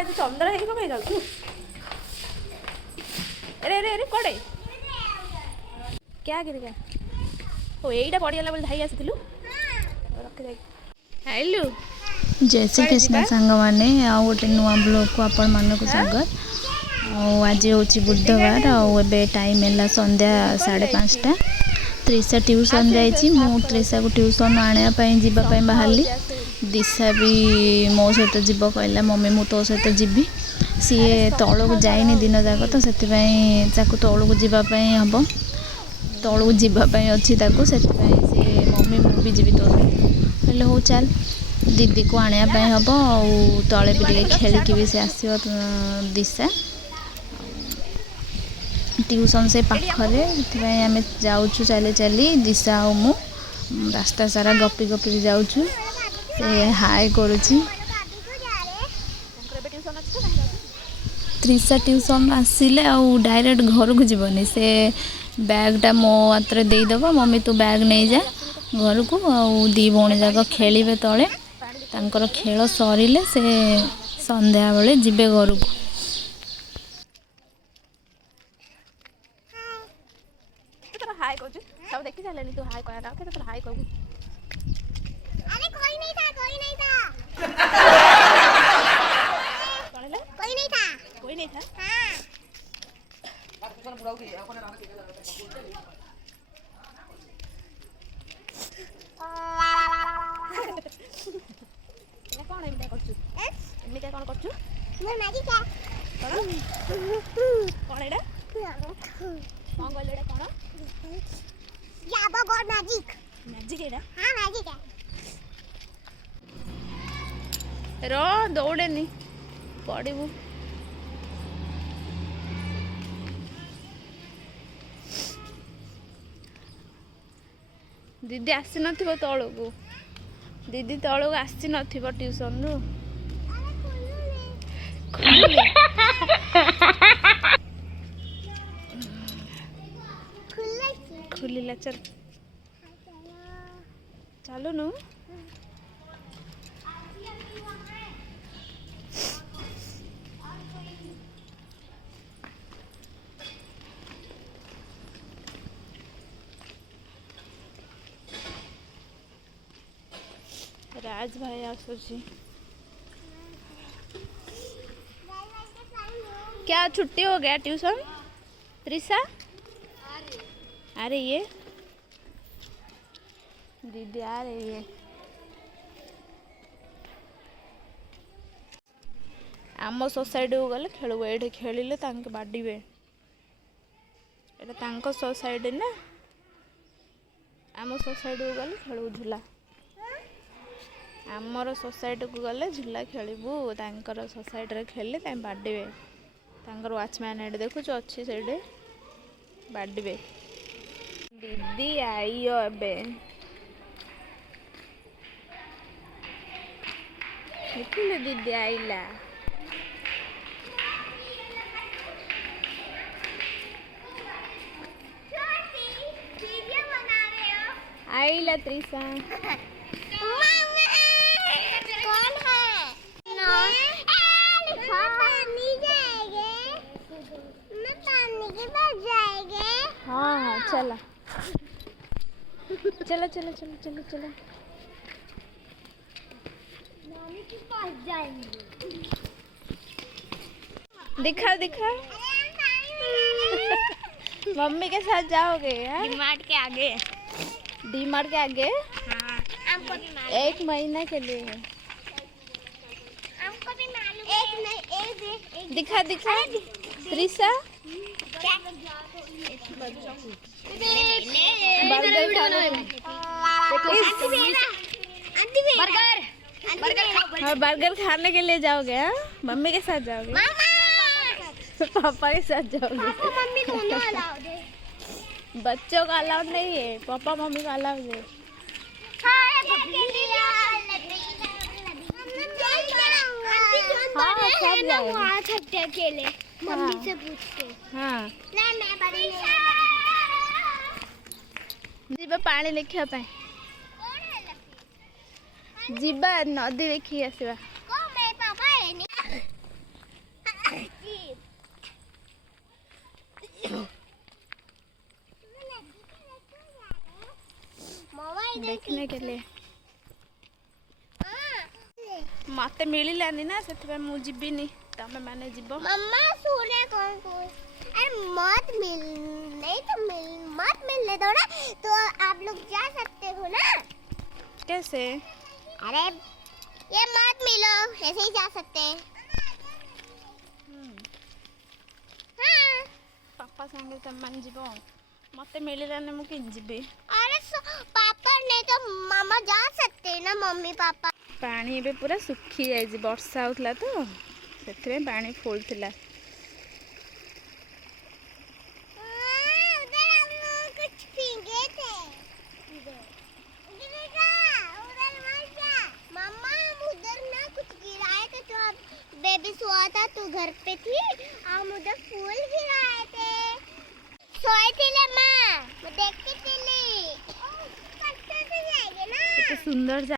भाई तू चंद्र है कहीं जाऊ अरे अरे अरे कड़े क्या गिर गया ओ एटा पड़गला बोले धाई आसलु रख दे आइलु जय श्री कृष्ण सांग मैंने आ गोटे नुआ ब्लॉग को आपण मानक स्वागत। आज हूँ बुधवार आए टाइम है संध्या 5:30। त्रिशा ट्यूशन जाइए मु त्रिशा को ट्यूशन आने जावाई बाहरी। दिशा भी मो सहित जीव कहला मम्मी मु तो सहित जीवी सी तौल को जाइनी दिन जाक तो से तौल को जावाई हम तौल को जावाई अच्छी से मम्मी मु भी जीवी तो सहित हेल्ले हो चल दीदी को आने हम तले भी टे खेलिकी भी सी आसो दिशा ट्यूशन से पाखरे आम जाऊँ चली चली दिशा और मु रास्ता सारा गपी गपी भी जाऊँ से हाय करुची। त्रिशा ट्यूशन आसिले डायरेक्ट घर को जीवनी से बैगटा मो हाथ में देदेव मम्मी तू बैग नहीं जा घर को दी भौणी जाक खेलिबे तले तांकर खेल सरिले से संध्या बेले जिबे घर को। हाय कहू सब देखी सारे तू हाय कह तो हाय कहू अरे कोई नहीं था कोई नहीं था कोई नहीं था हां कौन एमिटा करछु एमिटा कौन करछु मैं मैगी का कौन एडा कौन गले एडा कौन याबा गॉड मैजिक मैजिक एडा हां मैजिक है रो दौड़ेनी पड़ू दीदी आसी न तौल को दीदी तौल को आसी न ट्यूशन रु खुलिला चल चलो नु राज भाई आसुची क्या छुट्टी हो गया ट्यूशन त्रिशा अरे ये दीदी आ रही है आम सोसाइटी को गले खेलू ये खेलिले बाड़े एटा सोसाइटी ना आम सोसाइटी को गले खेलू झूला आमर सोसाइटी को गले झूला खेलबू तांकर सोसाइटी रे खेलले बाड़े तांकर वाचमैन एट देखु अच्छी से बाड़े दीदी आइयो एबे देखिले दीदी आइला आइला त्रिशा कौन है पानी जाएंगे मैं पानी के पास जाएंगे हाँ हाँ चला चलो चलो चलो चलो चलो मम्मी के पास जाएंगे दिखा दिखा मम्मी के साथ जाओगे डीमार्ट के आगे डीमार्ट के आगे हाँ हमको भी मालूम 1 महीना के लिए है हमको भी मालूम एक दिखा दिखा त्रिशा बर्गर खाने हाँ बर्गर खाने के लिए जाओगे हाँ मम्मी के साथ जाओगे पापा के साथ जाओगे मम्मी दोनों अलाउड है बच्चों का अलाउड नहीं है पापा मम्मी का अलाउड है अकेले मम्मी से पूछ के हाँ मैं बड़ी जीवा पानी देखिया पाए जीवा नदी देखी आसवा देखने के लिए मत मिललानी ना से मु जीविनी तमे माने जीव मम्मा सोने कौन कौन अरे मत मिल नहीं तो मत मिलने दो ना तो आप लोग जा सकते हो ना। कैसे? अरे ये मत मिलो ऐसे ही जा सकते हैं। हाँ पापा संगे तमे माने जीव मत मिललानी मु कि जीवी। अरे पापा नहीं तो मामा जा सकते हैं ना मम्मी पापा। पानी एबे पूरा सुखी जाए वर्षा होता तो से पानी फुल थिला। उधर हम लोग कुछ भीगे थे उधर मत जा मम्मा हम उधर ना कुछ गिराए थे तो अब बेबी सोया था तो घर पे थी हम उधर फूल गिराए थे सोए थे ले माँ मैं देखती थी कच्चे से जाएंगे ना सुंदर